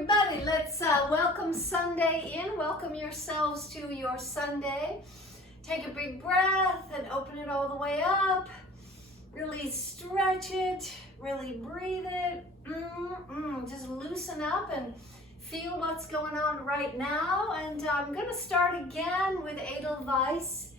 everybody. Let's welcome Sunday in. Welcome yourselves to your Sunday. Take a big breath and open it all the way up. Really stretch it. Really breathe it. Just loosen up and feel what's going on right now. And I'm going to start again with Edelweiss.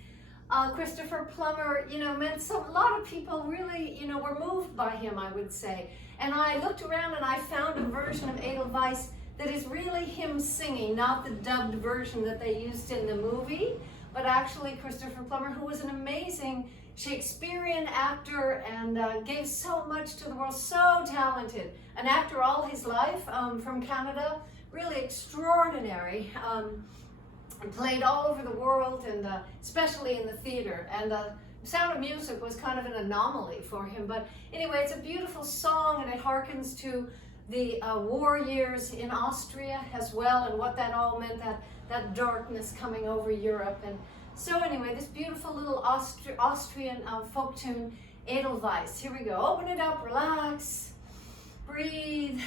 Christopher Plummer, meant so. A lot of people really, were moved by him, I would say. And I looked around and I found a version of Edelweiss that is really him singing, not the dubbed version that they used in the movie, but actually Christopher Plummer, who was an amazing Shakespearean actor and gave so much to the world, so talented. An actor all his life from Canada, really extraordinary. And played all over the world, and especially in the theater. And Sound of Music was kind of an anomaly for him. But anyway, it's a beautiful song, and it harkens to the war years in Austria as well, and what that all meant, that darkness coming over Europe. And so anyway, this beautiful little Austrian folk tune, Edelweiss. Here we go. Open it up, relax, breathe.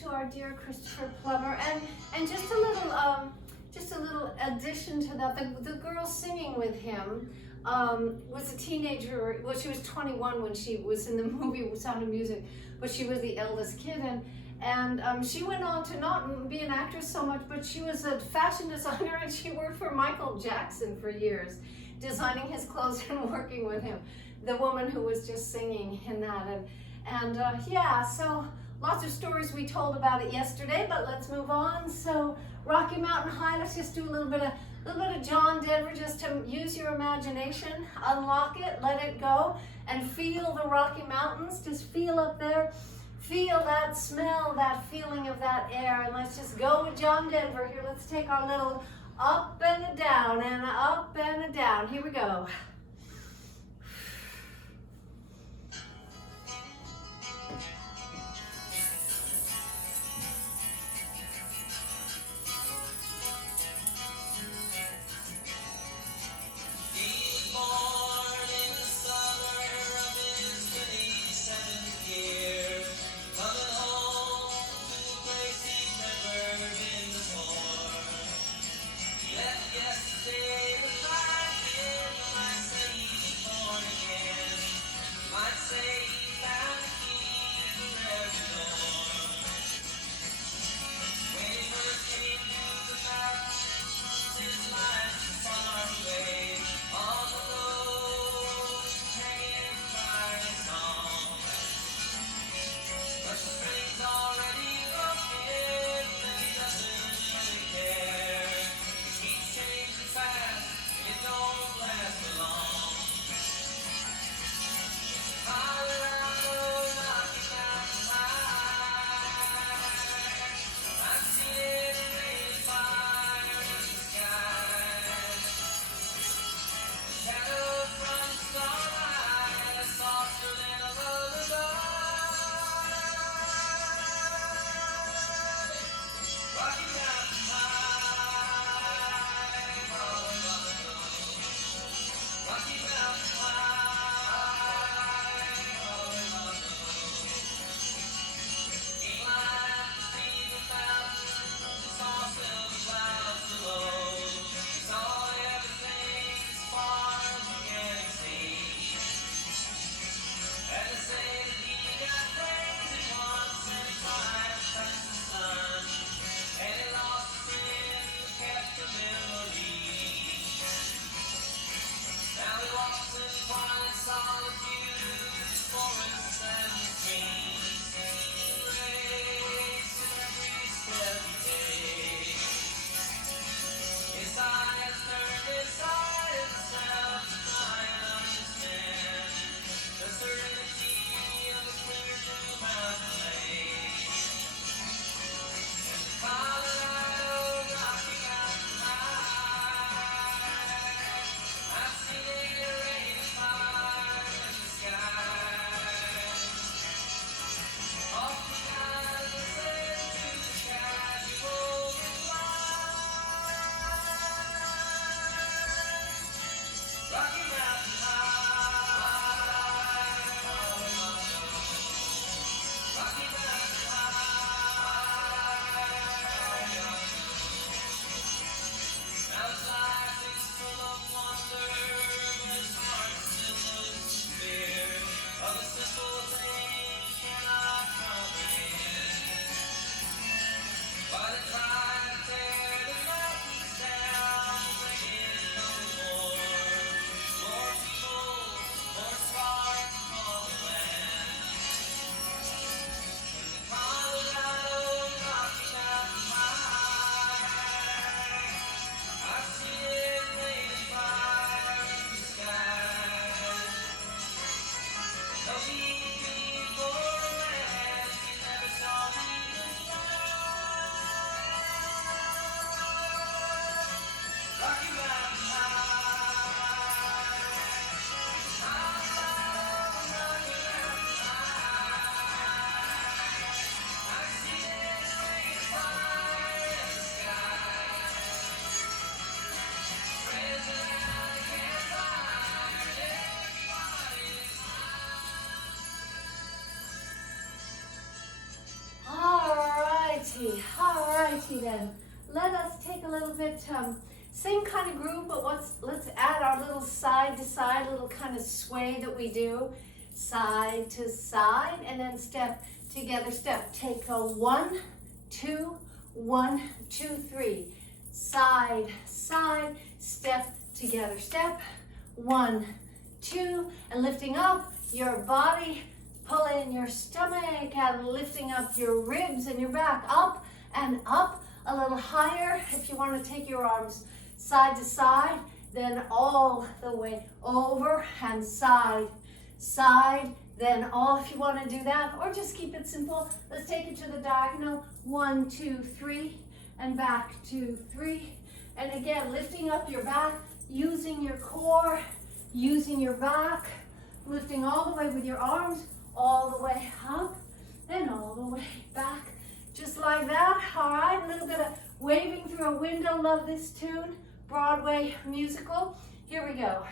To our dear Christopher Plummer, and just a little addition to that. The girl singing with him was a teenager. Well, she was 21 when she was in the movie Sound of Music, but she was the eldest kid, and she went on to not be an actress so much, but she was a fashion designer, and she worked for Michael Jackson for years, designing his clothes and working with him. The woman who was just singing in that, and yeah, so. Lots of stories we told about it yesterday, but let's move on. So Rocky Mountain High, let's just do a little bit of John Denver, just to use your imagination, unlock it, let it go, and feel the Rocky Mountains. Just feel up there, feel that smell, that feeling of that air, and let's just go with John Denver here. Let's take our little up and a down and a up and a down. Here we go. Yesterday was like bit, same kind of groove, but let's add our little side to side, little kind of sway that we do. Side to side, and then step together, step. Take a 1, 2, 1, 2, 3. Side, side, step together, step. 1, 2, and lifting up your body, pull in your stomach and lifting up your ribs and your back, up and up, a little higher. If you want to take your arms side to side, then all the way over and side, side, then all, if you want to do that, or just keep it simple. Let's take it to the diagonal. 1, 2, 3, and back, 2, 3. And again, lifting up your back, using your core, using your back, lifting all the way with your arms, all the way up, and all the way back. Just like that. All right, a little bit of waving through a window. Love this tune. Broadway musical. Here we go.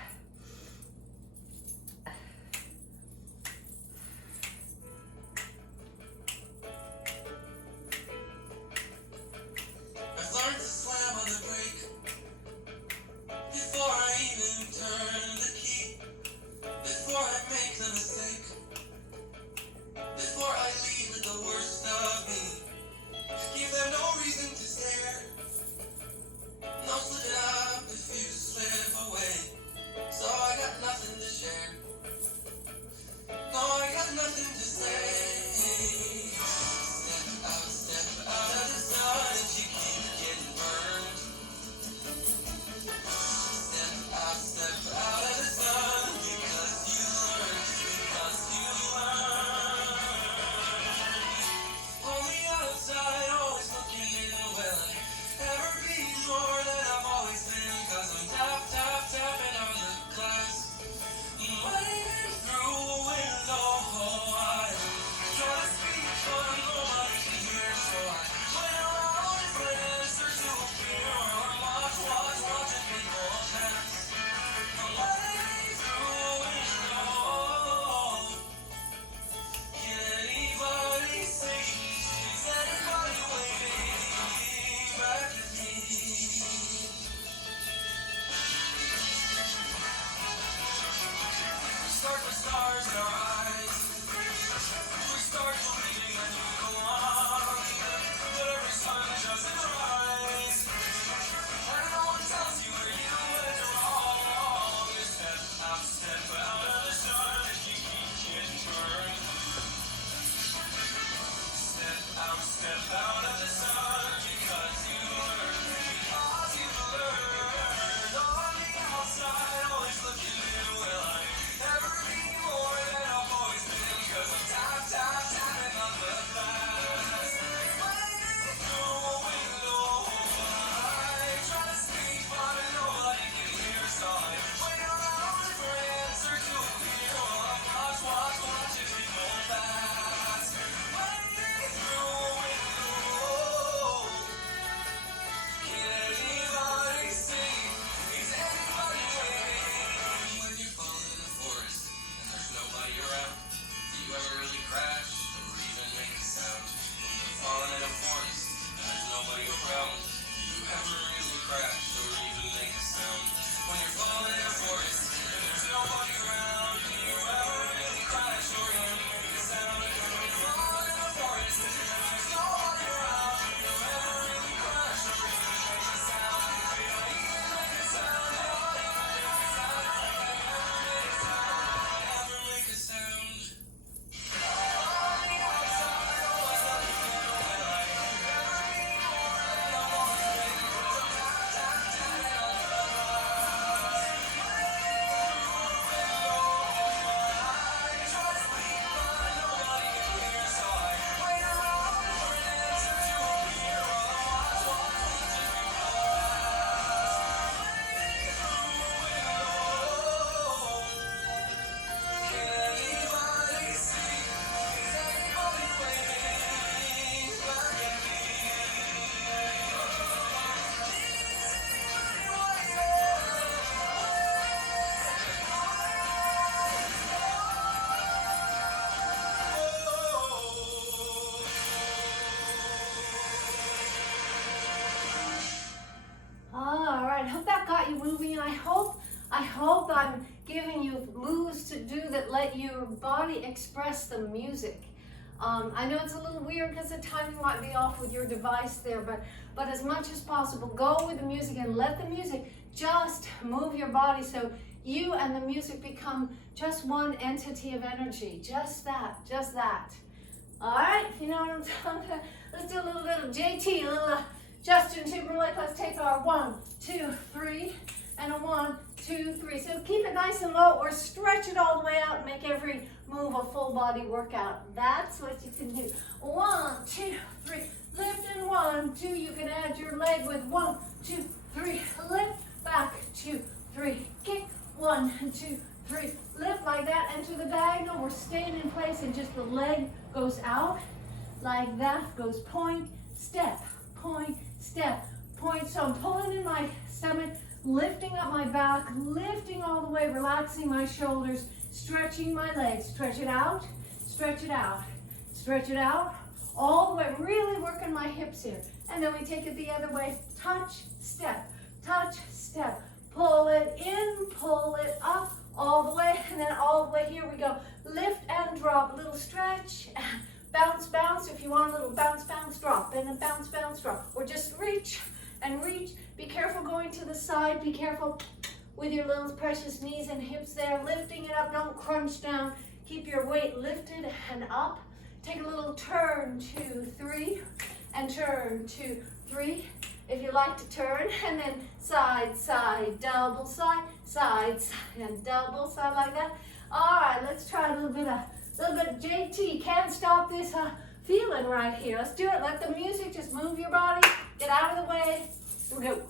I hope I'm giving you moves to do that let your body express the music. I know it's a little weird because the timing might be off with your device there, but as much as possible, go with the music and let the music just move your body so you and the music become just one entity of energy. Just that, just that. All right, you know what I'm talking about? Let's do a little JT, a little Justin Timberlake. Let's take our 1, 2, 3, and a 1, 2, 3. So keep it nice and low or stretch it all the way out and make every move a full body workout. That's what you can do. 1, 2, 3. Lift and 1, 2. You can add your leg with 1, 2, 3. Lift, back, 2, 3. Kick, 1, 2, 3. Lift like that and to the diagonal. We're staying in place and just the leg goes out like that. Goes point, step, point, step, point. So I'm pulling in my stomach, lifting up my back, lifting all the way, relaxing my shoulders, stretching my legs. Stretch it out, stretch it out, stretch it out. All the way, really working my hips here. And then we take it the other way. Touch, step, pull it in, pull it up, all the way, and then all the way. Here we go. Lift and drop, a little stretch, bounce, bounce. If you want a little bounce, bounce, drop, and then bounce, bounce, drop. Or just reach and reach. Be careful going to the side. Be careful with your little precious knees and hips there. Lifting it up, don't crunch down. Keep your weight lifted and up. Take a little turn, 2, 3, and turn, 2, 3. If you like to turn, and then side, side, double side, side, side, and double side like that. All right, let's try a little bit of JT. Can't stop this feeling right here. Let's do it. Let the music just move your body. Get out of the way. Here we go.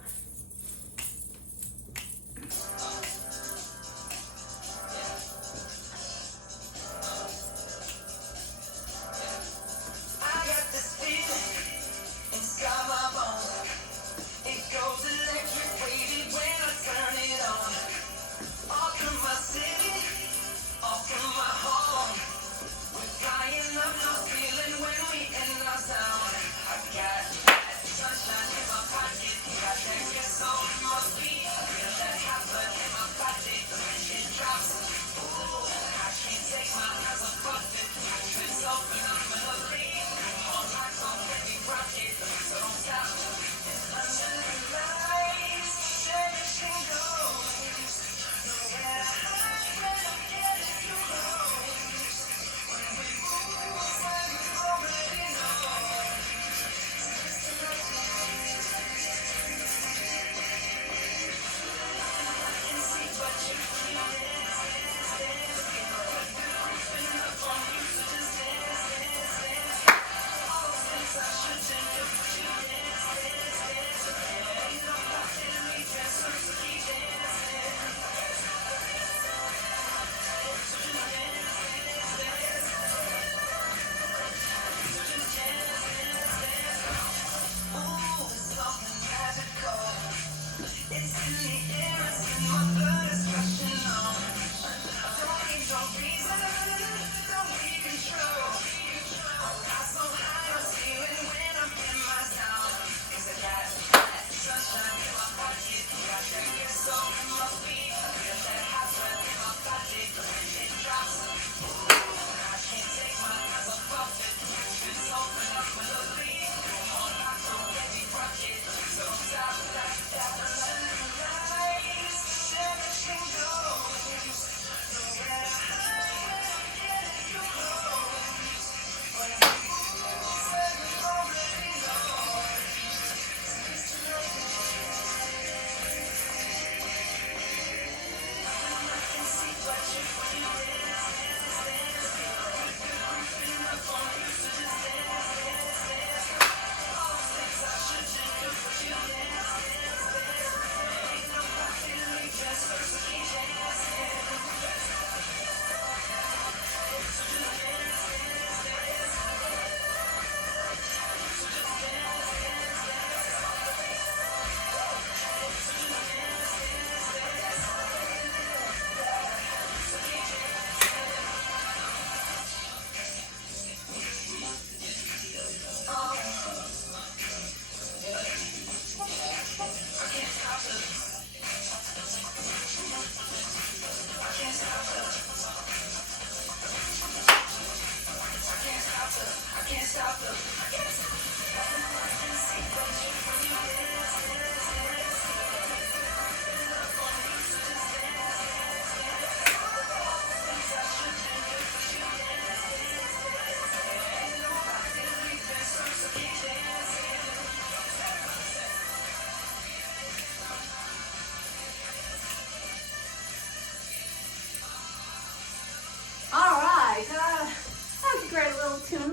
It's in the air, it's in my blood, it's rushing.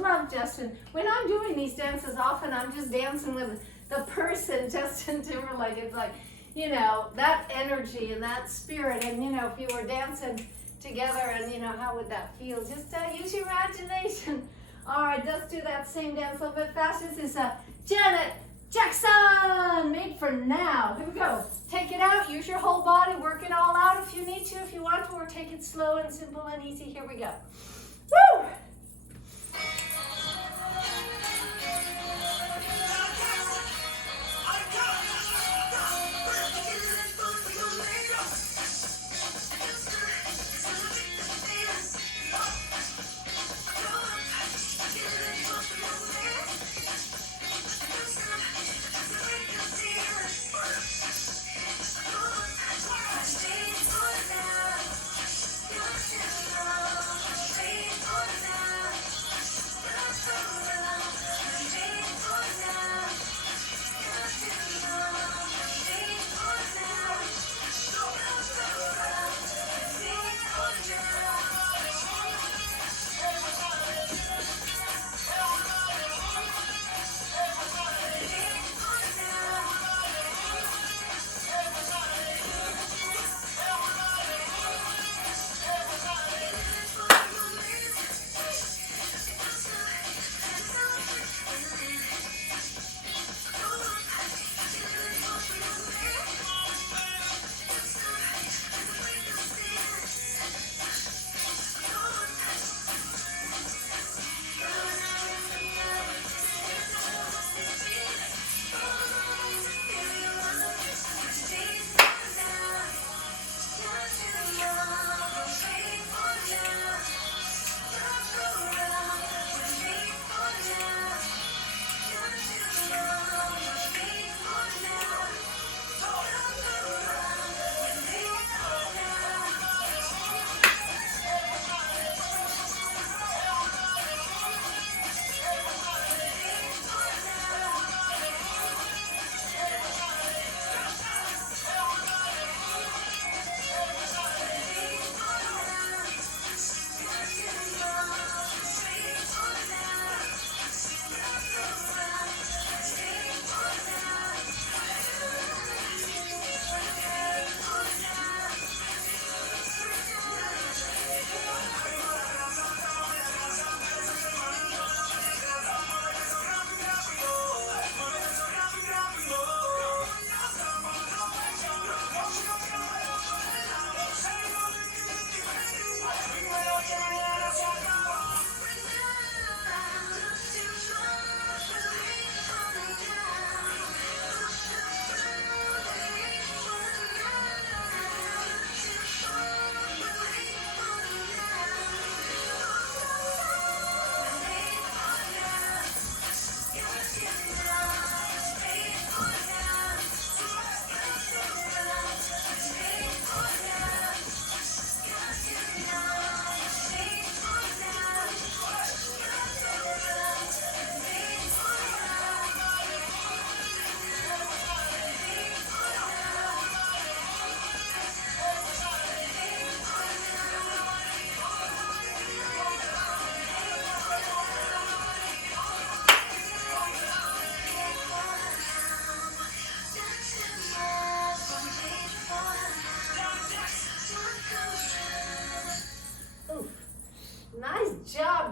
Love Justin. When I'm doing these dances, often I'm just dancing with the person, Justin Timberlake. It's like, you know, that energy and that spirit. And, you know, if you were dancing together and, you know, how would that feel? Just use your imagination. All right, let's do that same dance a little bit faster. This is Janet Jackson, Made for Now. Here we go. Take it out. Use your whole body. Work it all out if you need to, if you want to, or take it slow and simple and easy. Here we go. Woo!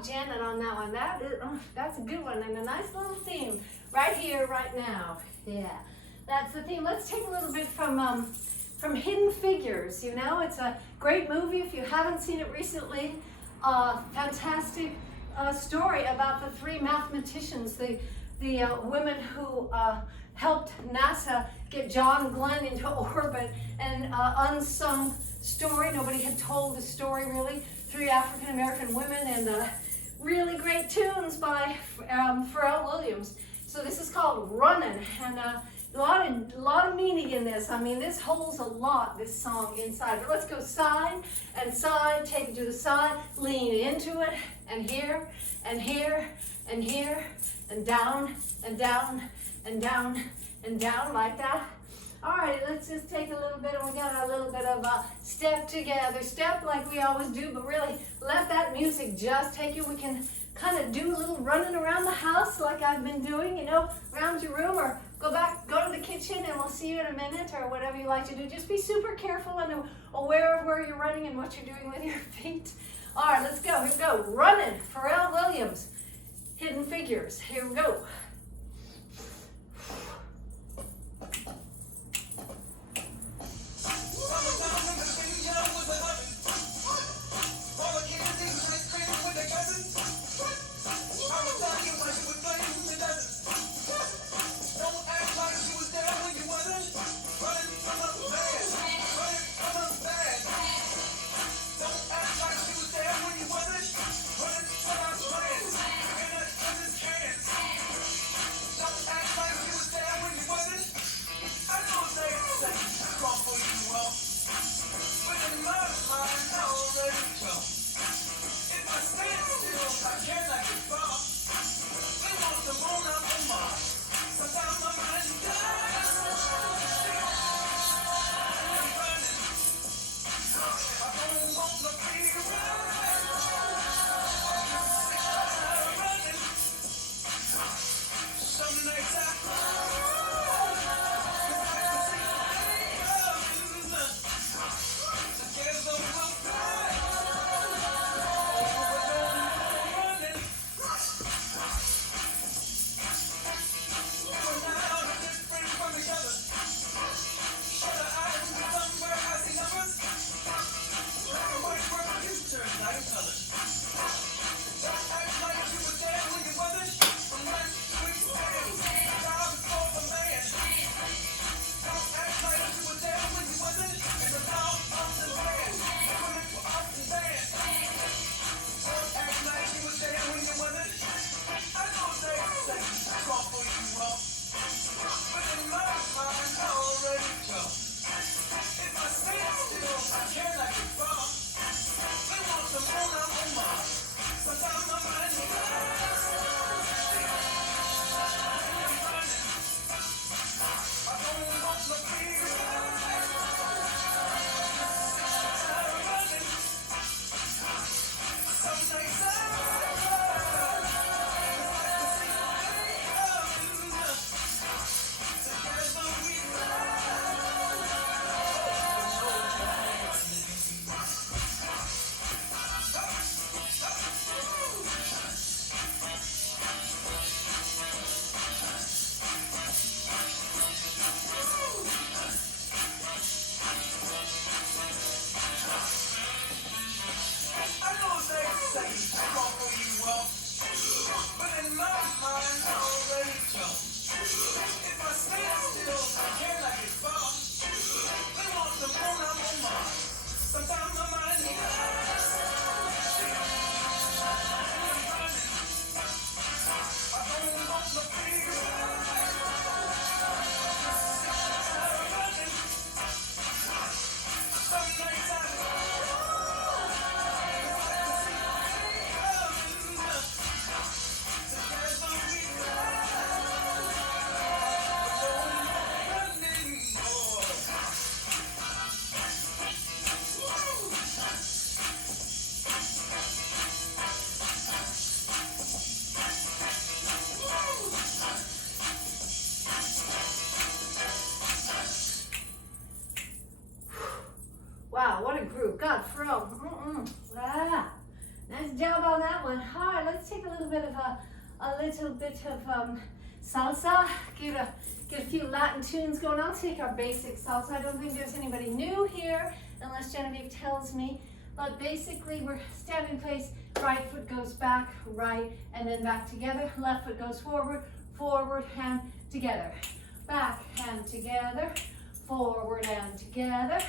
Janet on that one. That's a good one and a nice little theme right here, right now. Yeah, that's the theme. Let's take a little bit from Hidden Figures. You know, it's a great movie if you haven't seen it recently. Fantastic story about the three mathematicians, the women who helped NASA get John Glenn into orbit, and unsung story. Nobody had told the story really. Three African American women, and really great tunes by Pharrell Williams. So this is called Running, and a lot of meaning in this. I mean, this holds a lot, this song inside. But let's go side and side, take it to the side, lean into it, and here, and here, and here, and down, and down, and down, and down, like that. All right, let's just take a little bit, and we got a little bit of a step together. Step like we always do, but really let that music just take you. We can kind of do a little running around the house like I've been doing, you know, around your room, or go to the kitchen, and we'll see you in a minute, or whatever you like to do. Just be super careful and aware of where you're running and what you're doing with your feet. All right, let's go. Here we go. Running, Pharrell Williams, Hidden Figures. Here we go. Wow, what a group. God, Pharrell. Nice job on that one. All right, let's take a little bit of salsa. Get a few Latin tunes going. I'll take our basic salsa. I don't think there's anybody new here, unless Genevieve tells me. But basically, we're standing in place. Right foot goes back, right, and then back together. Left foot goes forward, forward, hand together. Back, hand together, forward and together.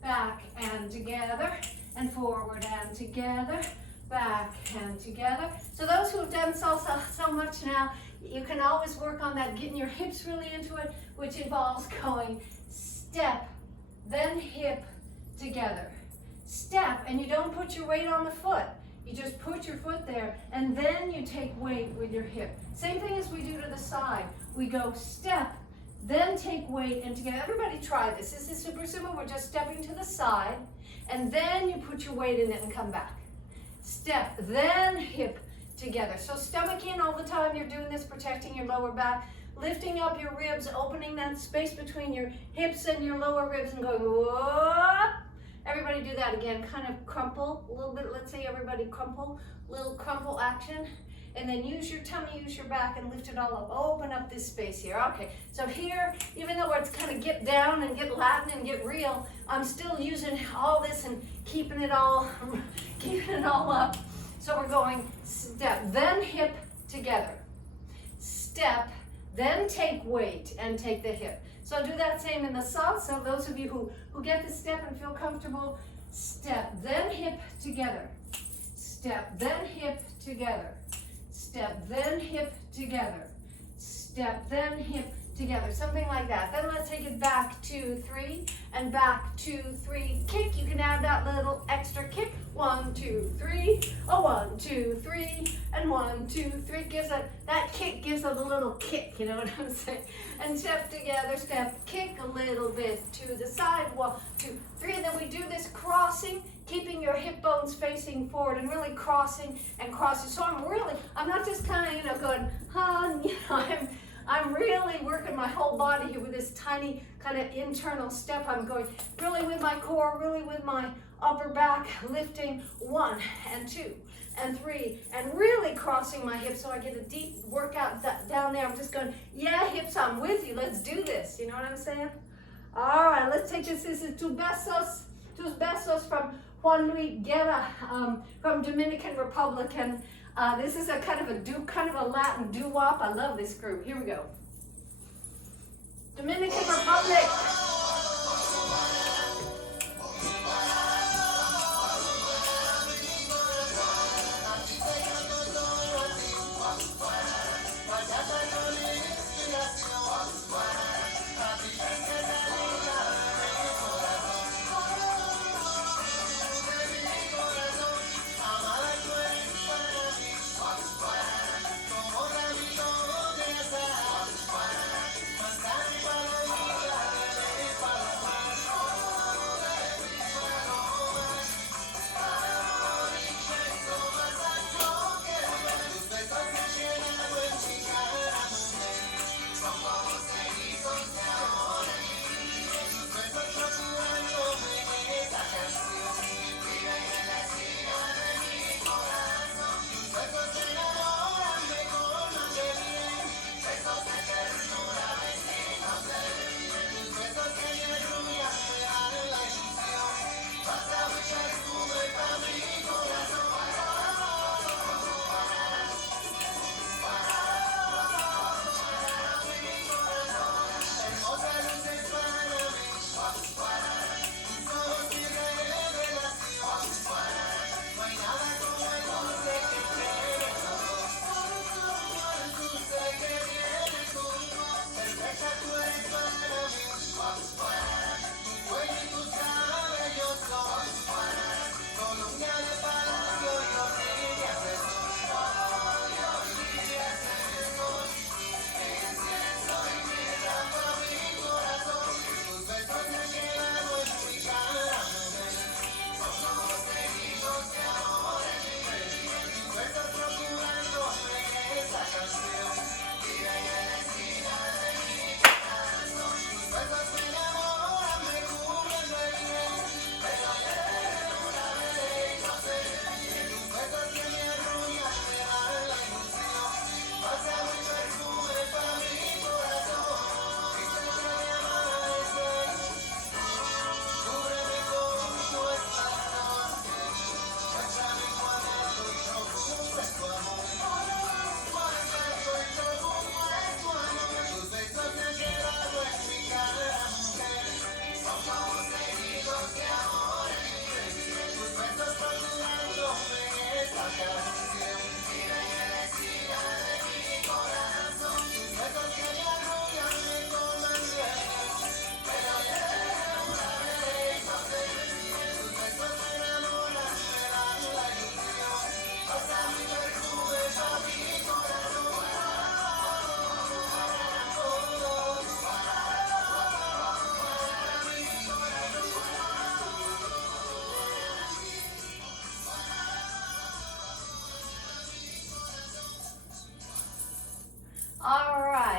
Back and together, and forward and together. back, and together. So those who have done salsa so much now, you can always work on that, getting your hips really into it, which involves going step, then hip, together. Step, and you don't put your weight on the foot. You just put your foot there, and then you take weight with your hip. Same thing as we do to the side. We go step, then take weight, and together. Everybody try this. This is super simple. We're just stepping to the side, and then you put your weight in it and come back. Step, then hip, together. So stomach in all the time. You're doing this, protecting your lower back, lifting up your ribs, opening that space between your hips and your lower ribs, and going whoop. Everybody do that again. Kind of crumple a little bit. Let's say everybody crumple, little crumple action. And then use your tummy, use your back, and lift it all up. Open up this space here. Okay, so here, even though it's kind of get down and get Latin and get real, I'm still using all this and keeping it all up. So we're going step, then hip, together. Step, then take weight and take the hip. So do that same in the salsa. Those of you who get the step and feel comfortable, step, then hip, together. Step, then hip, together. Step, then hip, together. Step, then hip, together. Something like that. Then let's take it back, 2, 3, and back, 2, 3. Kick. You can add that little extra kick. 1, 2, 3. Oh, 1, 2, 3, and 1, 2, 3. That kick gives it a little kick. You know what I'm saying? And step together. Step, kick a little bit to the side. 1, 2, 3. And then we do this crossing, keeping your hip bones facing forward and really crossing and crossing. So I'm not just kind of, going, I'm really working my whole body here with this tiny kind of internal step. I'm going really with my core, really with my upper back, lifting 1 and 2 and 3, and really crossing my hips so I get a deep workout down there. I'm just going, yeah, hips, I'm with you. Let's do this. You know what I'm saying? All right, let's take this. This is Tus Besos from Juan Luis Guerra from Dominican Republic, and this is a kind of a Latin doo-wop. I love this group. Here we go. Dominican Republic.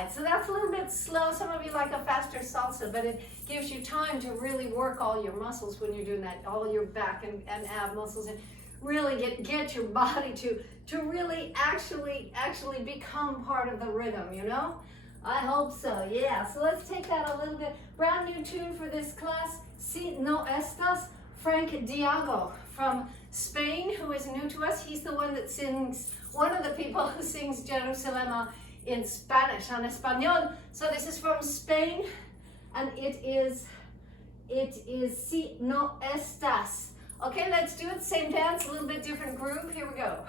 right, so that's a little bit slow. Some of you like a faster salsa, but it gives you time to really work all your muscles when you're doing that, all your back and ab muscles, and really get your body to really actually become part of the rhythm, you know? I hope so, yeah. So let's take that a little bit. Brand new tune for this class, Si No Estas, Frank Diago from Spain, who is new to us. He's the one that sings, one of the people who sings Jerusalema in Spanish, en español. So this is from Spain, and it is Si No Estas. Okay, let's do it, same dance, a little bit different groove. Here we go.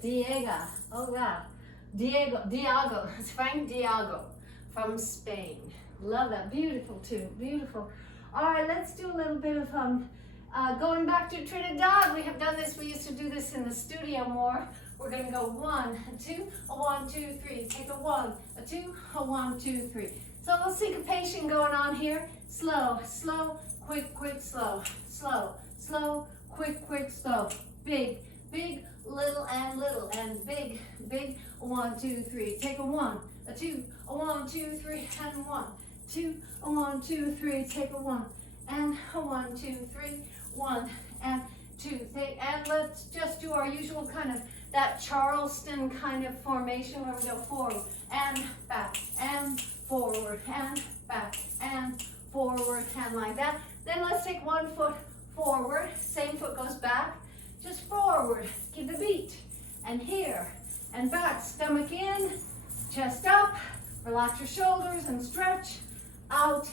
Diego, oh yeah, Diago, it's Frank Diago from Spain. Love that, beautiful too, beautiful. All right, let's do a little bit of going back to Trinidad. We have done this, we used to do this in the studio more. We're gonna go 1, 2, a 1, 2, 3, take a 1, a 2, a 1, 2, 3. So a little syncopation going on here. Slow, slow, quick, quick, slow, slow, slow, quick, quick, slow, big, big, little, and big, big, 1, 2, 3. Take a 1, a 2, a 1, 2, 3, and 1, 2, a 1, 2, 3. Take a 1, and a 1, 2, 3, 1, and 2. And let's just do our usual kind of that Charleston kind of formation where we go forward and back and forward and back and forward and like that. Then let's take 1 foot forward, same foot goes back, just forward, give the beat, and here, and back, stomach in, chest up, relax your shoulders and stretch, out,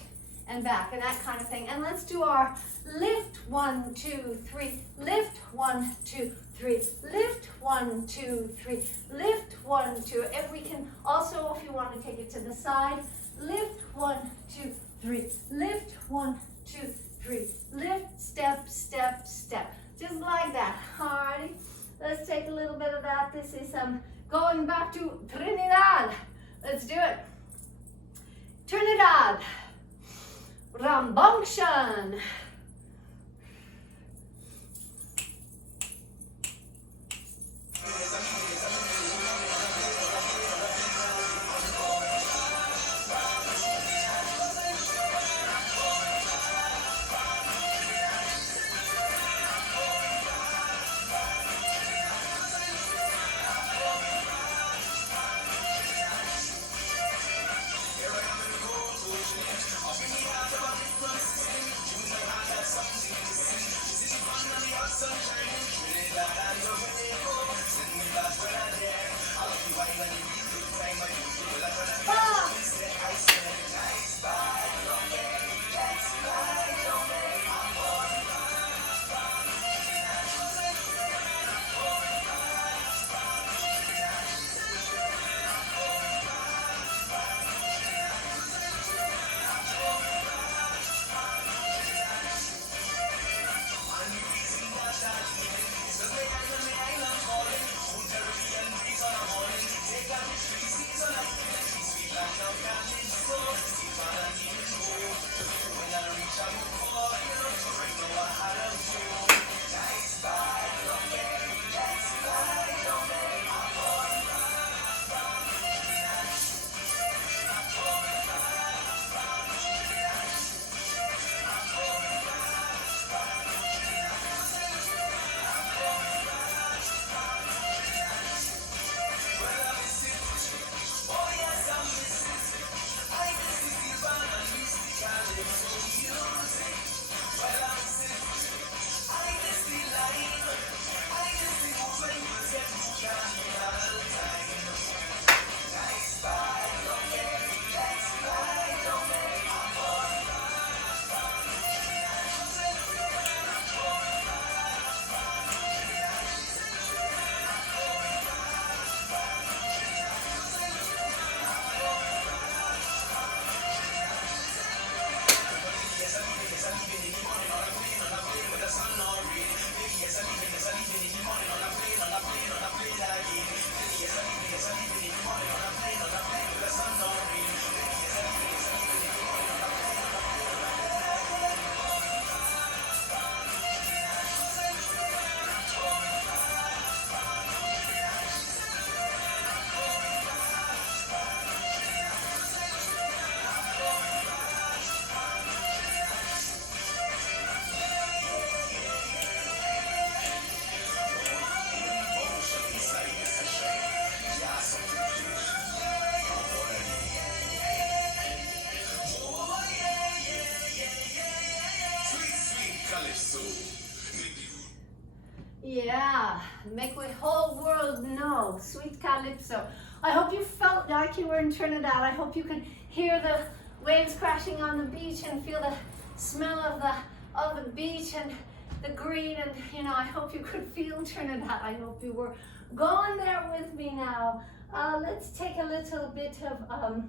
and back, and that kind of thing. And let's do our lift, 1, 2, 3, lift, 1, 2, 3, lift, 1, 2, 3, lift, 1, 2. If we can also, if you want to take it to the side, lift, 1, 2, 3, lift, 1, 2, 3, lift, step, step, step. Just like that. Alrighty. Let's take a little bit of that. This is going back to Trinidad. Let's do it. Trinidad. Rambunctious. Yeah, make the whole world know. Sweet Calypso. I hope you felt like you were in Trinidad. I hope you can hear the waves crashing on the beach and feel the smell of the beach and the green, and I hope you could feel Trinidad. I hope you were going there with me now. Let's take a little bit of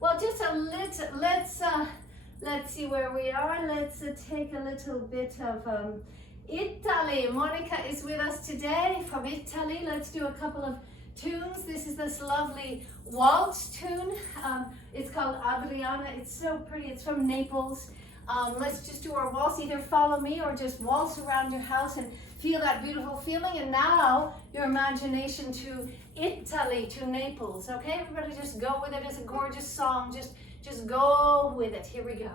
well, just a little. Let's see where we are. Let's take a little bit of Italy. Monica is with us today from Italy. Let's do a couple of tunes. This is this lovely waltz tune. It's called Adriana. It's so pretty. It's from Naples. Let's just do our waltz. Either follow me or just waltz around your house and feel that beautiful feeling. And now your imagination to Italy, to Naples. Okay, everybody just go with it. It's a gorgeous song. Just go with it. Here we go.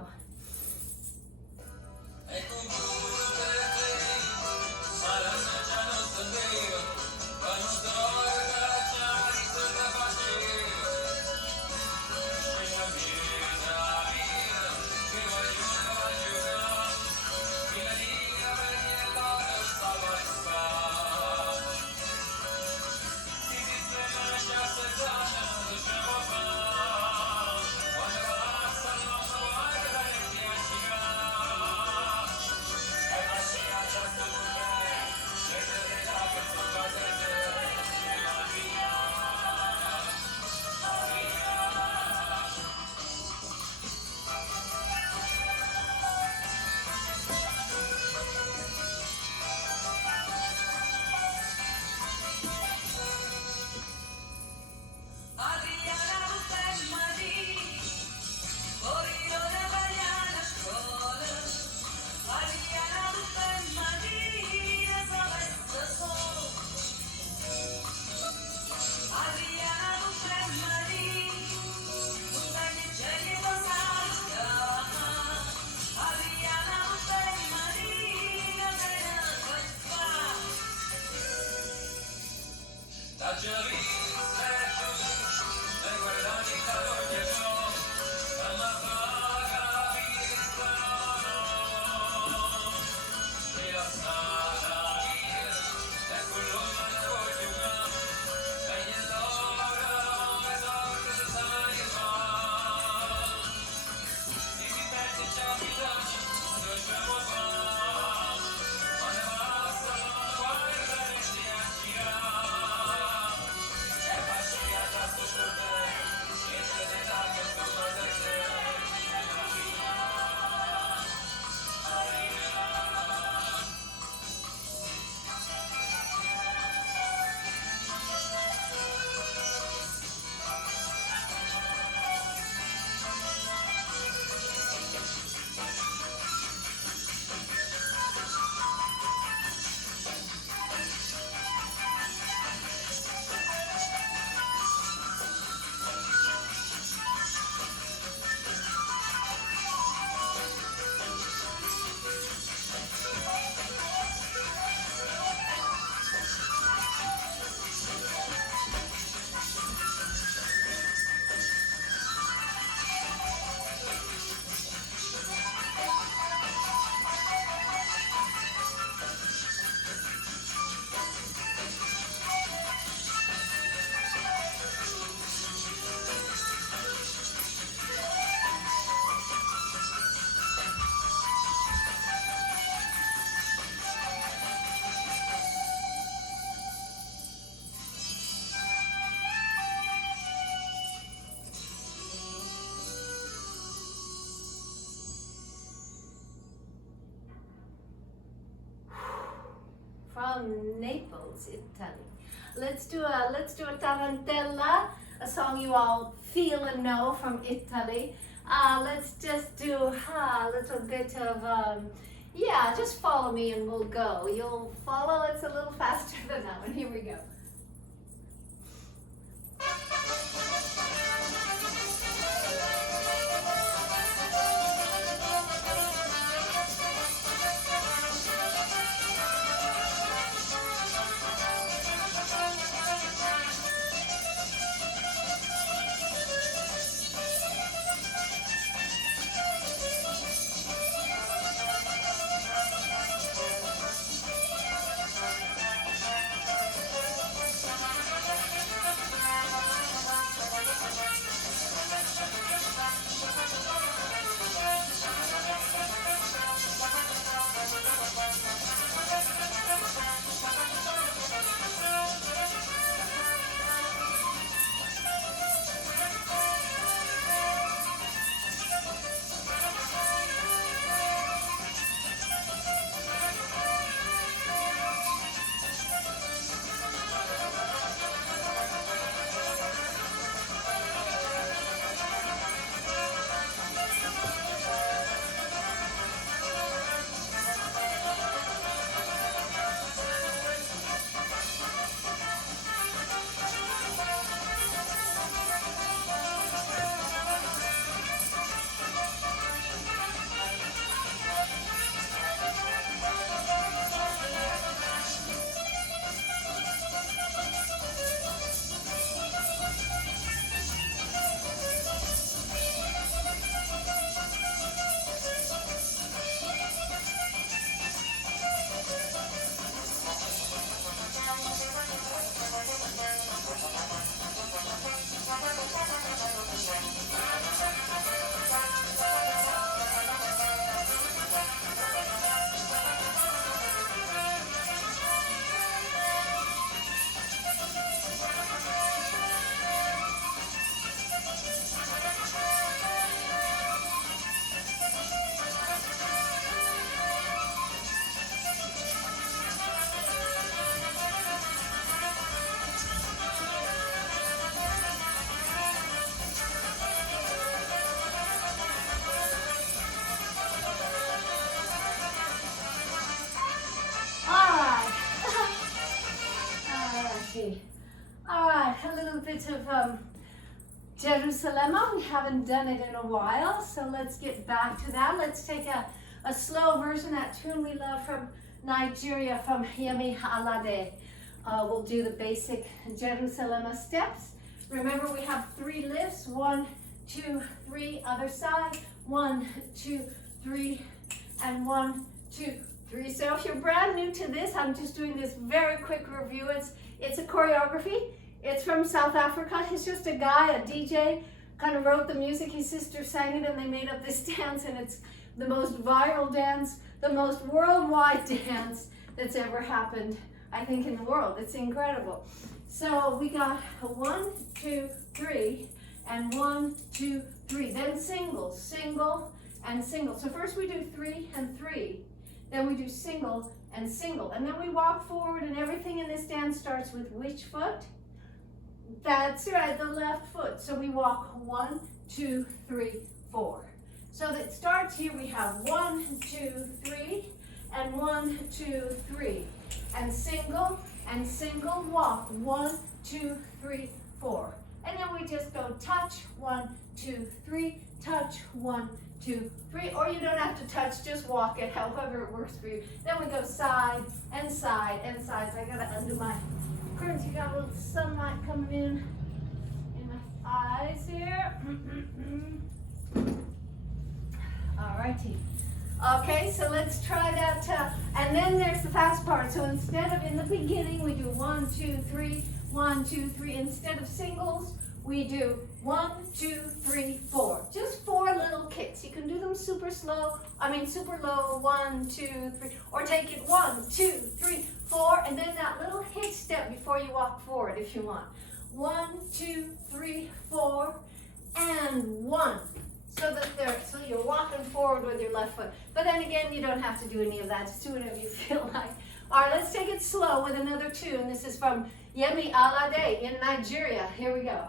from Naples, Italy. Let's do a tarantella, a song you all feel and know from Italy. Let's just do a little bit of yeah, just follow me and we'll go. You'll follow. It's a little faster than that one. Here we go. All right, a little bit of Jerusalem. We haven't done it in a while, so let's get back to that. Let's take a slow version, that tune we love from Nigeria, from Yemi Alade. We'll do the basic Jerusalem steps. Remember, we have 3 lifts. 1, 2, 3, other side. 1, 2, 3, and 1, 2, 3. So if you're brand new to this, I'm just doing this very quick review. It's a choreography. It's from South Africa. He's just a guy, a DJ, kind of wrote the music. His sister sang it and they made up this dance, and it's the most viral dance, the most worldwide dance that's ever happened, I think, in the world. It's incredible. So we got a 1, 2, 3, and 1, 2, 3. Then single, single, and single. So first we do 3 and 3. Then we do single and single. And then we walk forward, and everything in this dance starts with which foot? That's right, the left foot. So we walk 1, 2, 3, 4. So that starts here, we have 1, 2, 3, and 1, 2, 3. And single, walk 1, 2, 3, 4. And then we just go touch 1, 2, 3, touch 1, 2, 3, or you don't have to touch, just walk it, however it works for you. Then we go side and side and sides. I gotta undo my curtains. You got a little sunlight coming in my eyes here. Alrighty. Okay, so let's try that. And then there's the fast part. So instead of in the beginning, we do 1, 2, 3, 1, 2, 3. Instead of singles, we do 1, 2, 3, 4. Just 4 little kicks. You can do them super slow. Super low. 1, 2, 3. Or take it 1, 2, 3, 4. And then that little hitch step before you walk forward if you want. 1, 2, 3, 4, and 1. So you're walking forward with your left foot. But then again, you don't have to do any of that. Just do whatever you feel like. All right, let's take it slow with another tune. This is from Yemi Alade in Nigeria. Here we go.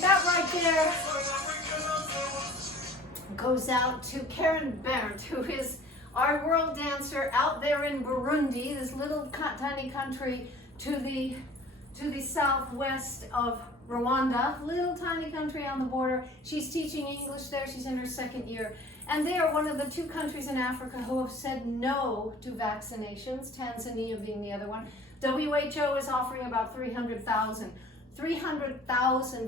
That right there goes out to Karen Berndt, who is our world dancer out there in Burundi, this little tiny country to the southwest of Rwanda, little tiny country on the border. She's teaching English there. She's in her second year. And they are one of the 2 countries in Africa who have said no to vaccinations, Tanzania being the other one. WHO is offering about 300,000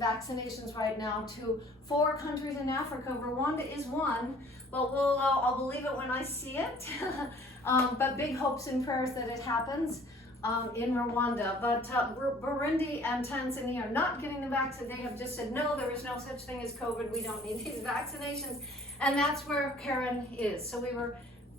vaccinations right now to 4 countries in Africa. Rwanda is one, but I'll believe it when I see it. But big hopes and prayers that it happens in Rwanda. But Burundi and Tanzania are not getting the vaccine. They have just said, no, there is no such thing as COVID. We don't need these vaccinations. And that's where Karen is. So we were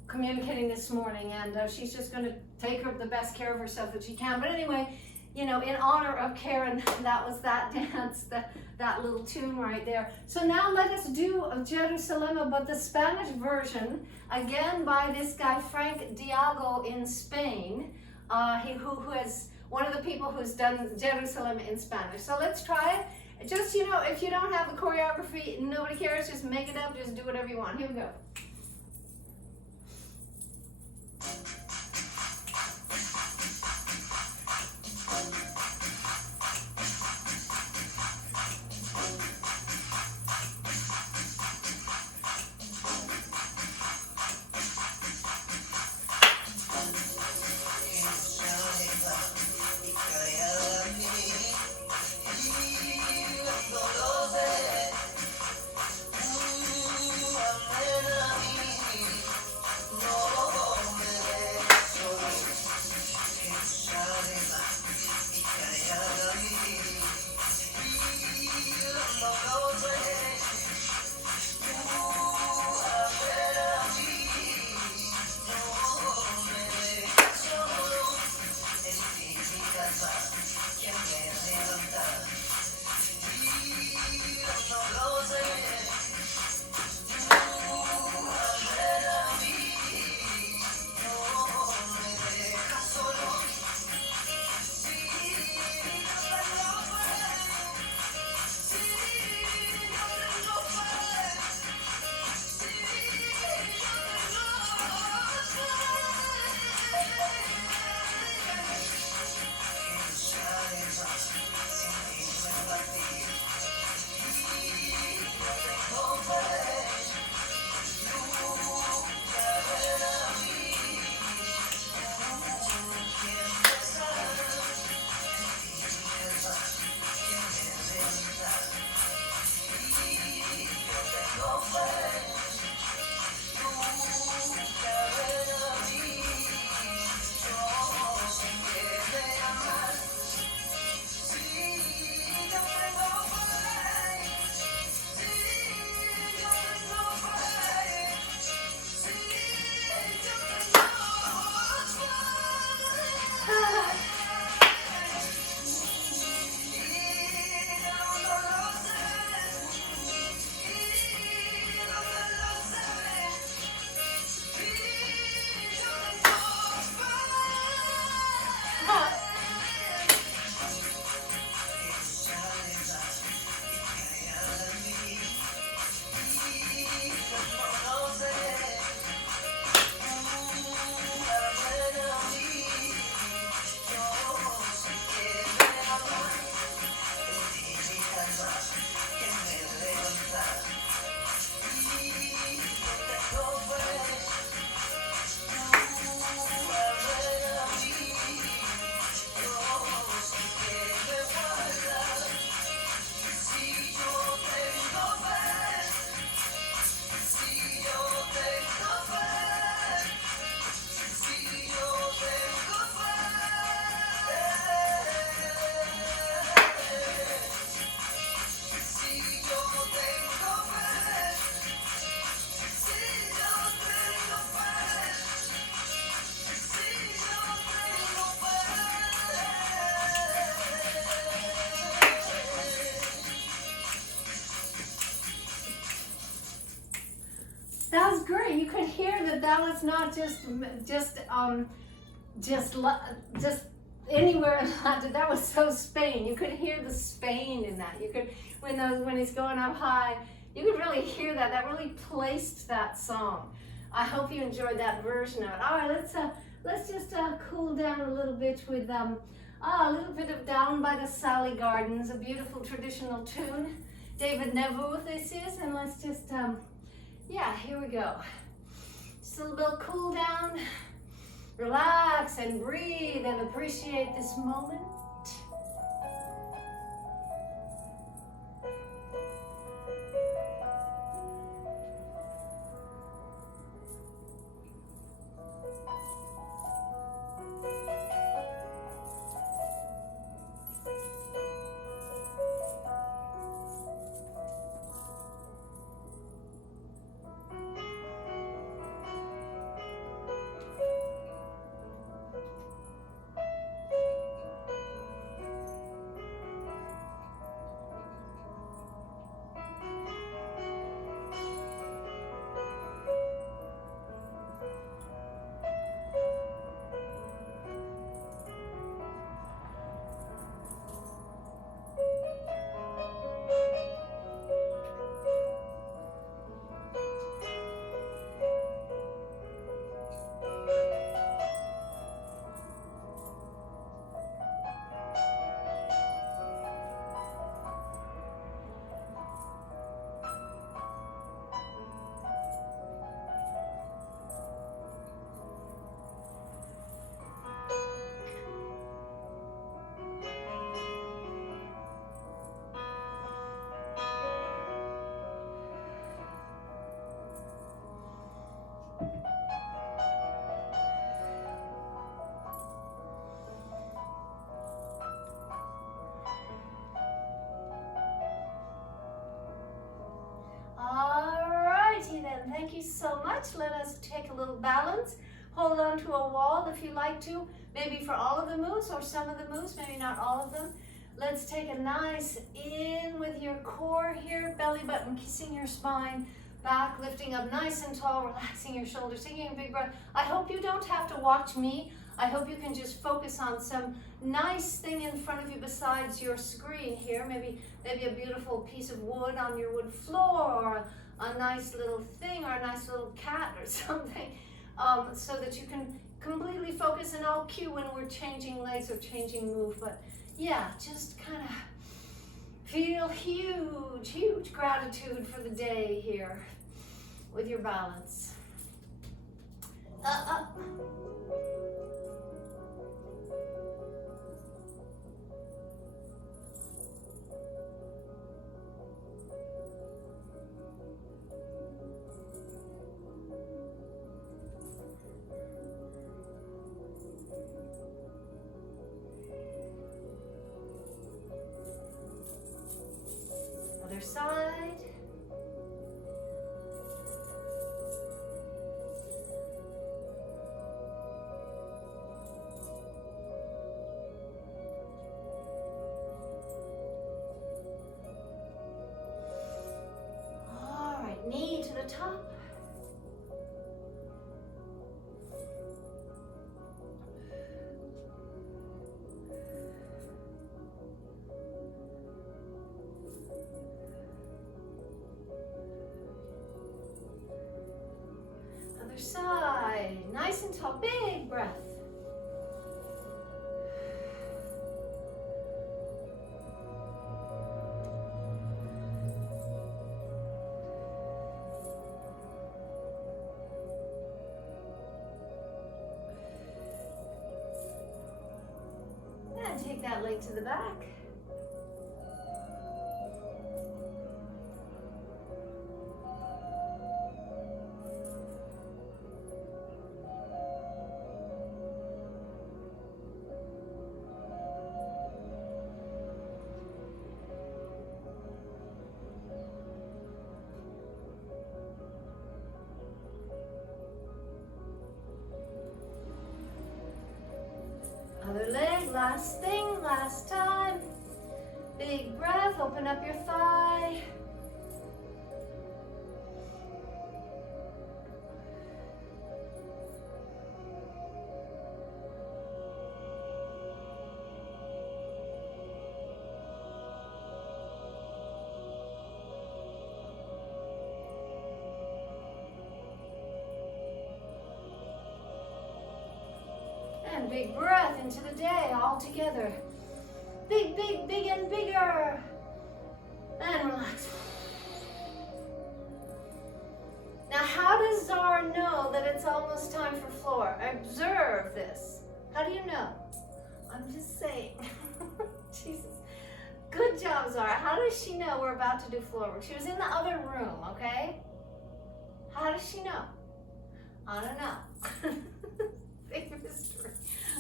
communicating this morning, and she's just going to take the best care of herself that she can. But anyway, you know, in honor of Karen, that was that dance, that little tune right there. So now let us do Jerusalem, but the Spanish version, again by this guy, Frank Diago in Spain, who is one of the people who's done Jerusalem in Spanish. So let's try it. Just, you know, if you don't have the choreography, nobody cares, just make it up, just do whatever you want. Here we go. that was not just anywhere in London. That was so Spain. You could hear the Spain in that. You could, when he's going up high, you could really hear that. That really placed that song. I hope you enjoyed that version of it. All right, let's just cool down a little bit with a little bit of Down by the Sally Gardens, a beautiful traditional tune. David Nevu, this is, and let's just yeah, here we go. Just a little cool down. Relax and breathe and appreciate this moment. Thank you so much. Let us take a little balance. Hold on to a wall if you like to, maybe for all of the moves or some of the moves, maybe not all of them. Let's take a nice in with your core here, belly button kissing your spine, back lifting up nice and tall, relaxing your shoulders, taking a big breath. I hope you don't have to watch me. I hope you can just focus on some nice thing in front of you besides your screen here. Maybe a beautiful piece of wood on your wood floor, or a nice little thing, or a nice little cat or something, so that you can completely focus, and I'll cue when we're changing legs or changing move. But yeah, just kind of feel huge gratitude for the day here with your balance. Up. Other side. All right, knee to the top. Other side, nice and tall, big breath. And take that leg to the back. Other leg, last thing, last time. Big breath, open up your thigh. big breath into the day all together. Big, big, big and bigger. And relax. Now, how does Zara know that it's almost time for floor? Observe this. How do you know? I'm just saying. Jesus. Good job, Zara. How does she know we're about to do floor work? She was in the other room, okay? How does she know? I don't know. Big mystery.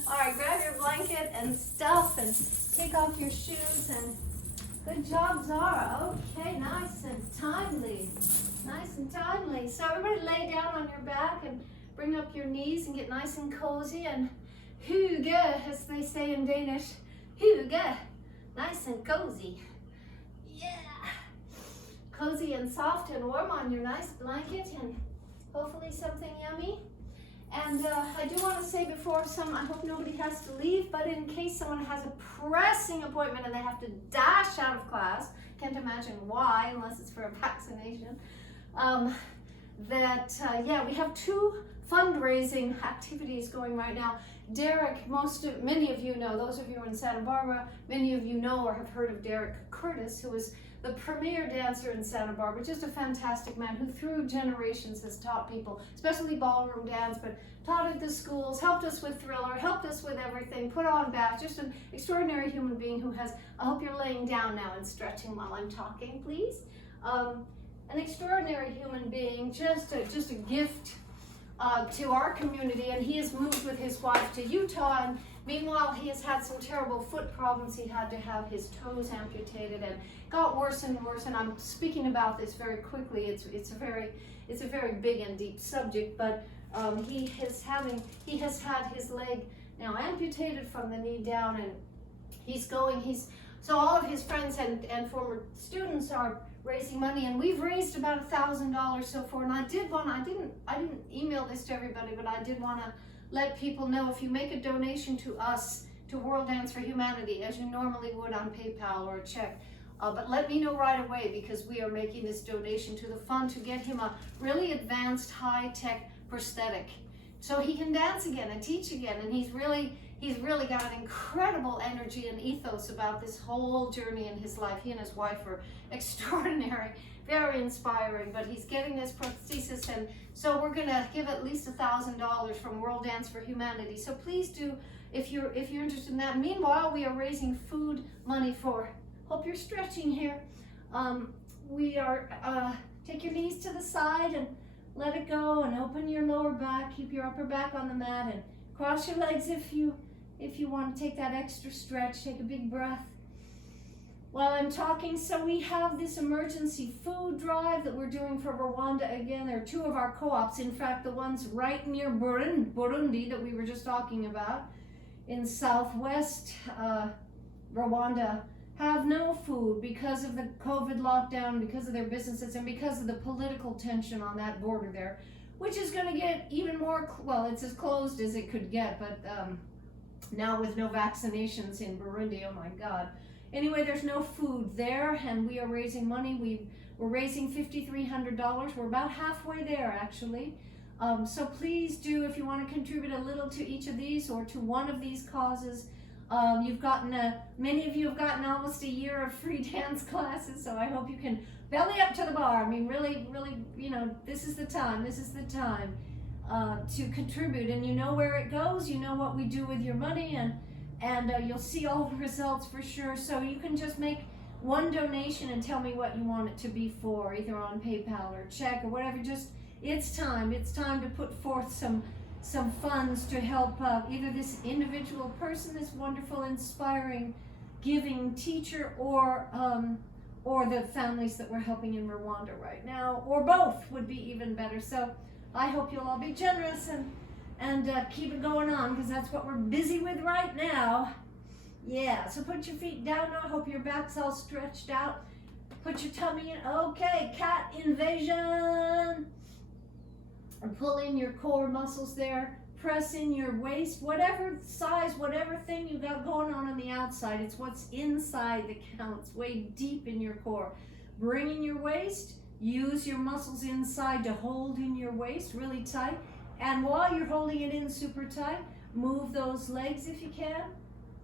All right, grab your blanket and stuff and take off your shoes. And good job, Zara. Okay, nice and timely. Nice and timely. So everybody lay down on your back and bring up your knees and get nice and cozy and hygge, as they say in Danish. Hygge. Nice and cozy. Yeah. Cozy and soft and warm on your nice blanket and hopefully something yummy. And I do want to say before I hope nobody has to leave, but in case someone has a pressing appointment and they have to dash out of class, can't imagine why unless it's for a vaccination, yeah, we have 2 fundraising activities going right now. Derek, many of you know, those of you in Santa Barbara, many of you know or have heard of Derek Curtis, who is the premier dancer in Santa Barbara, just a fantastic man who through generations has taught people, especially ballroom dance, but taught at the schools, helped us with Thriller, helped us with everything, put on back, just an extraordinary human being who has, I hope you're laying down now and stretching while I'm talking, please. An extraordinary human being, just a gift to our community, and he has moved with his wife to Utah, and meanwhile he has had some terrible foot problems. He had to have his toes amputated and got worse and worse, and I'm speaking about this very quickly. It's a very big and deep subject, but he has had his leg now amputated from the knee down, and so all of his friends and former students are raising money, and we've raised about $1,000 so far. And I didn't email this to everybody, but I did want to let people know, if you make a donation to us, to World Dance for Humanity, as you normally would on PayPal or a check, but let me know right away, because we are making this donation to the fund to get him a really advanced high-tech prosthetic so he can dance again and teach again. And he's really got an incredible energy and ethos about this whole journey in his life. He and his wife are extraordinary, very inspiring, but he's getting this prosthesis, and so we're gonna give at least $1,000 from World Dance for Humanity. So please do, if you're interested in that. Meanwhile, we are raising food money for, hope you're stretching here. We are, take your knees to the side and let it go, and open your lower back, keep your upper back on the mat, and cross your legs if you want to take that extra stretch. Take a big breath while I'm talking. So we have this emergency food drive that we're doing for Rwanda. Again, there are 2 of our co-ops. In fact, the ones right near Burundi that we were just talking about in southwest Rwanda have no food because of the COVID lockdown, because of their businesses, and because of the political tension on that border there, which is going to get even more, well, it's as closed as it could get, but now with no vaccinations in Burundi, oh my God. Anyway, there's no food there, and we are raising money. We're raising $5,300. We're about halfway there, actually. So please do, if you want to contribute a little to each of these or to one of these causes. Many of you have gotten almost a year of free dance classes, so I hope you can belly up to the bar. I mean, really, this is the time to contribute, and you know where it goes, you know what we do with your money, and you'll see all the results for sure. So you can just make one donation and tell me what you want it to be for, either on PayPal or check or whatever. Just, it's time to put forth some funds to help either this individual person, this wonderful, inspiring, giving teacher, or the families that we're helping in Rwanda right now, or both would be even better. So I hope you'll all be generous and keep it going on, because that's what we're busy with right now. Yeah, so put your feet down now. I hope your back's all stretched out. Put your tummy in. Okay, cat invasion. And pull in your core muscles there. Press in your waist, whatever size, whatever thing you got going on the outside. It's what's inside that counts, way deep in your core. Bring in your waist. Use your muscles inside to hold in your waist really tight. And while you're holding it in super tight, Move those legs if you can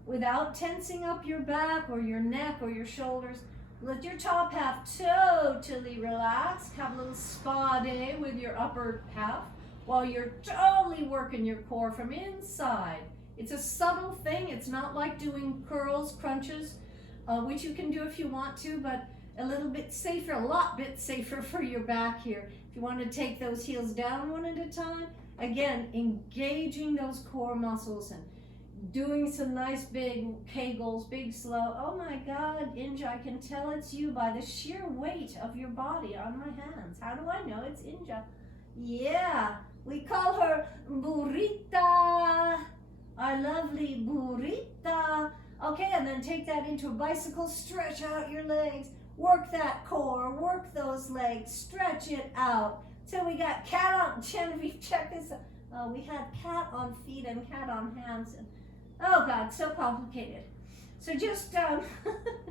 without tensing up your back or your neck or your shoulders. Let your top half totally relax. Have a little spa day with your upper half while you're totally working your core from inside. It's a subtle thing. It's not like doing curls, crunches, which you can do if you want to, but a little bit safer, a lot bit safer for your back here. If you want to take those heels down one at a time, again, engaging those core muscles and doing some nice big kegels, big slow. Oh my God, Inja, I can tell it's you by the sheer weight of your body on my hands. How do I know it's Inja? Yeah, we call her Burrita, our lovely Burrita. Okay, and then take that into a bicycle, stretch out your legs, work that core, work those legs, stretch it out. So we got cat on, Genevieve, check this out. We had cat on feet and cat on hands. And, oh God, so complicated. So just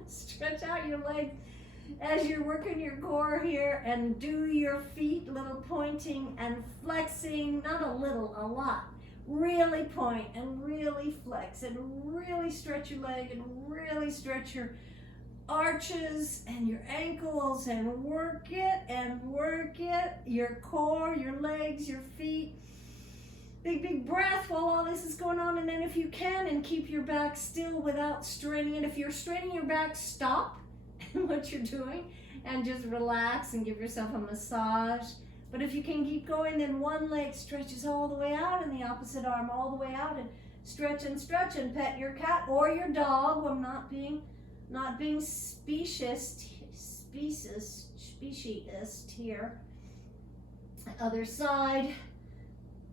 stretch out your legs as you're working your core here and do your feet, little pointing and flexing, not a little, a lot. Really point and really flex and really stretch your leg and really stretch your arches and your ankles and work it, your core, your legs, your feet. Big breath while all this is going on, and then if you can, and keep your back still without straining it. If you're straining your back, stop what you're doing and just relax and give yourself a massage. But if you can keep going, then one leg stretches all the way out and the opposite arm all the way out, and stretch and pet your cat or your dog. I'm not being speciesist here. Other side.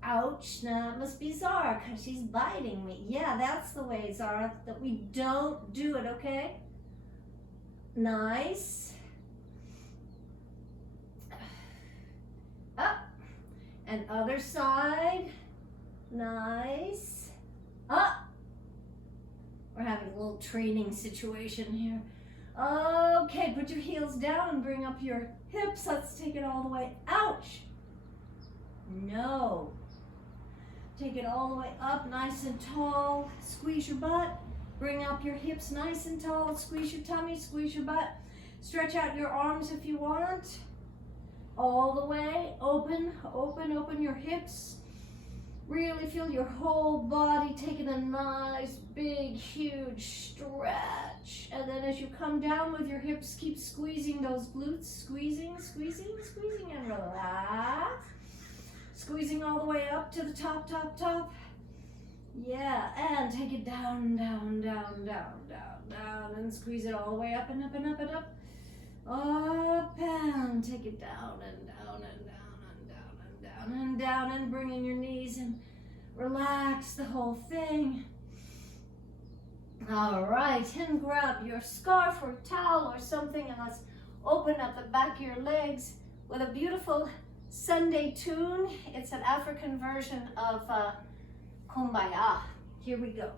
Ouch, now it must be Zara because she's biting me. Yeah, that's the way, Zara, that we don't do it, okay? Nice. Up. And other side. Nice. Up. We're having a little training situation here. Okay, put your heels down and bring up your hips. Let's take it all the way. Ouch. No. Take it all the way up, nice and tall. Squeeze your butt. Bring up your hips nice and tall. Squeeze your tummy, squeeze your butt. Stretch out your arms if you want. All the way. Open your hips. Really feel your whole body taking a nice, big, huge stretch. And then as you come down with your hips, keep squeezing those glutes. Squeezing, and relax. Squeezing all the way up to the top. Yeah, and take it down, and squeeze it all the way up and up. Up and take it down and down, and bring in your knees and relax the whole thing. All right, and grab your scarf or towel or something, and let's open up the back of your legs with a beautiful Sunday tune. It's an African version of Kumbaya. Here we go.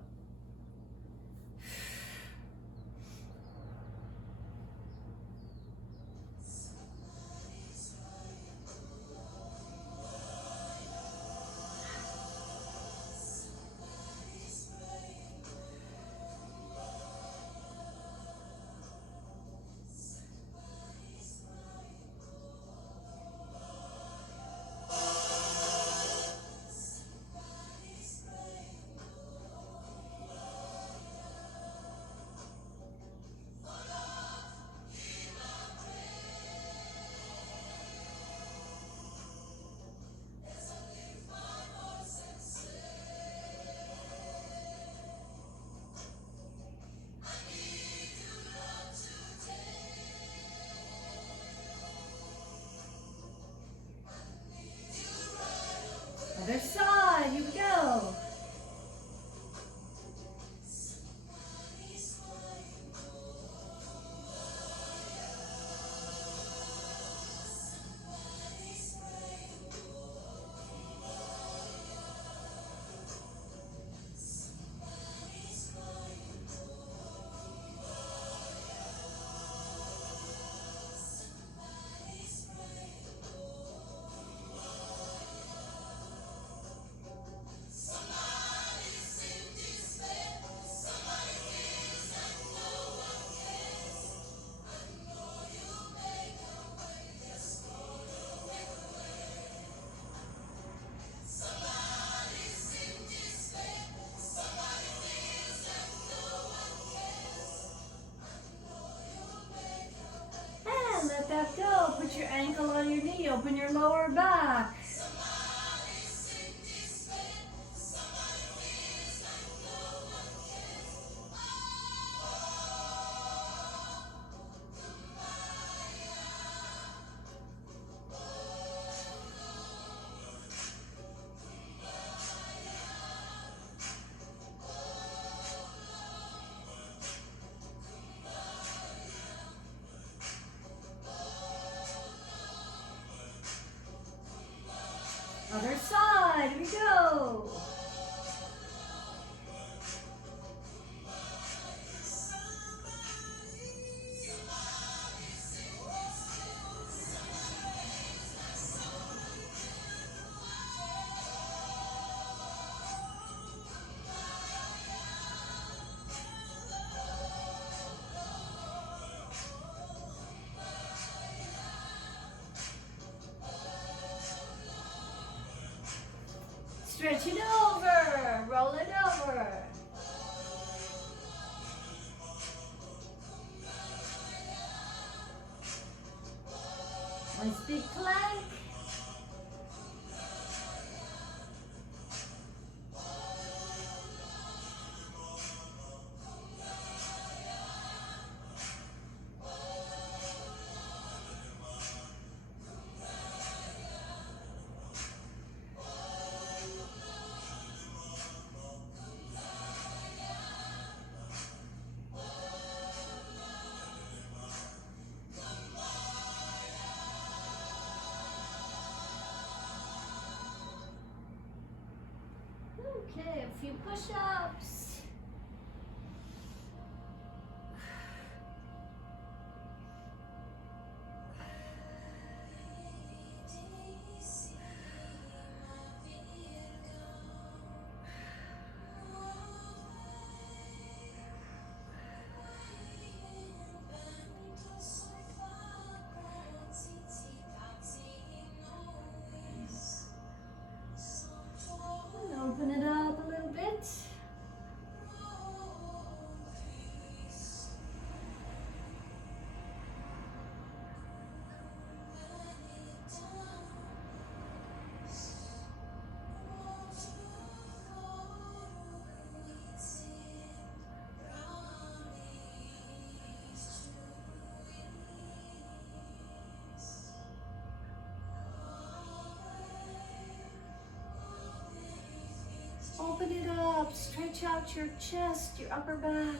Open your lower back. Other side, here we go. Stretch it over, roll it over. Nice big plank. Okay, a few push-ups. Open it up a little bit. Open it up, stretch out your chest, your upper back.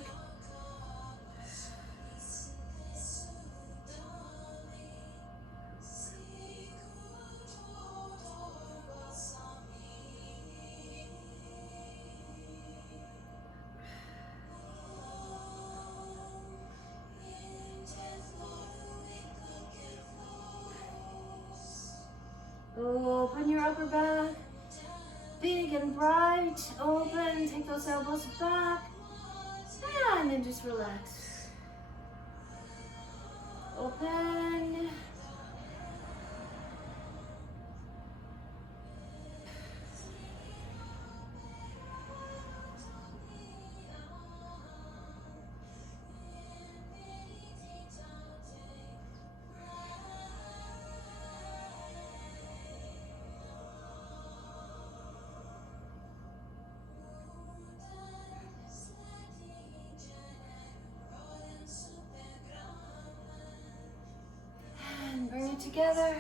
Open your upper back. Big and bright, open, take those elbows back, and then just relax. Open. Bring it together.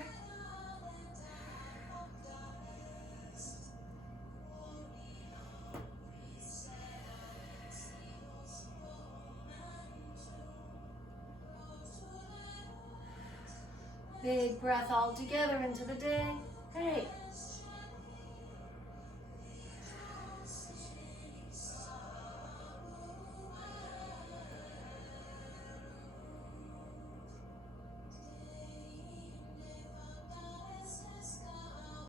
Big breath all together into the day. Hey.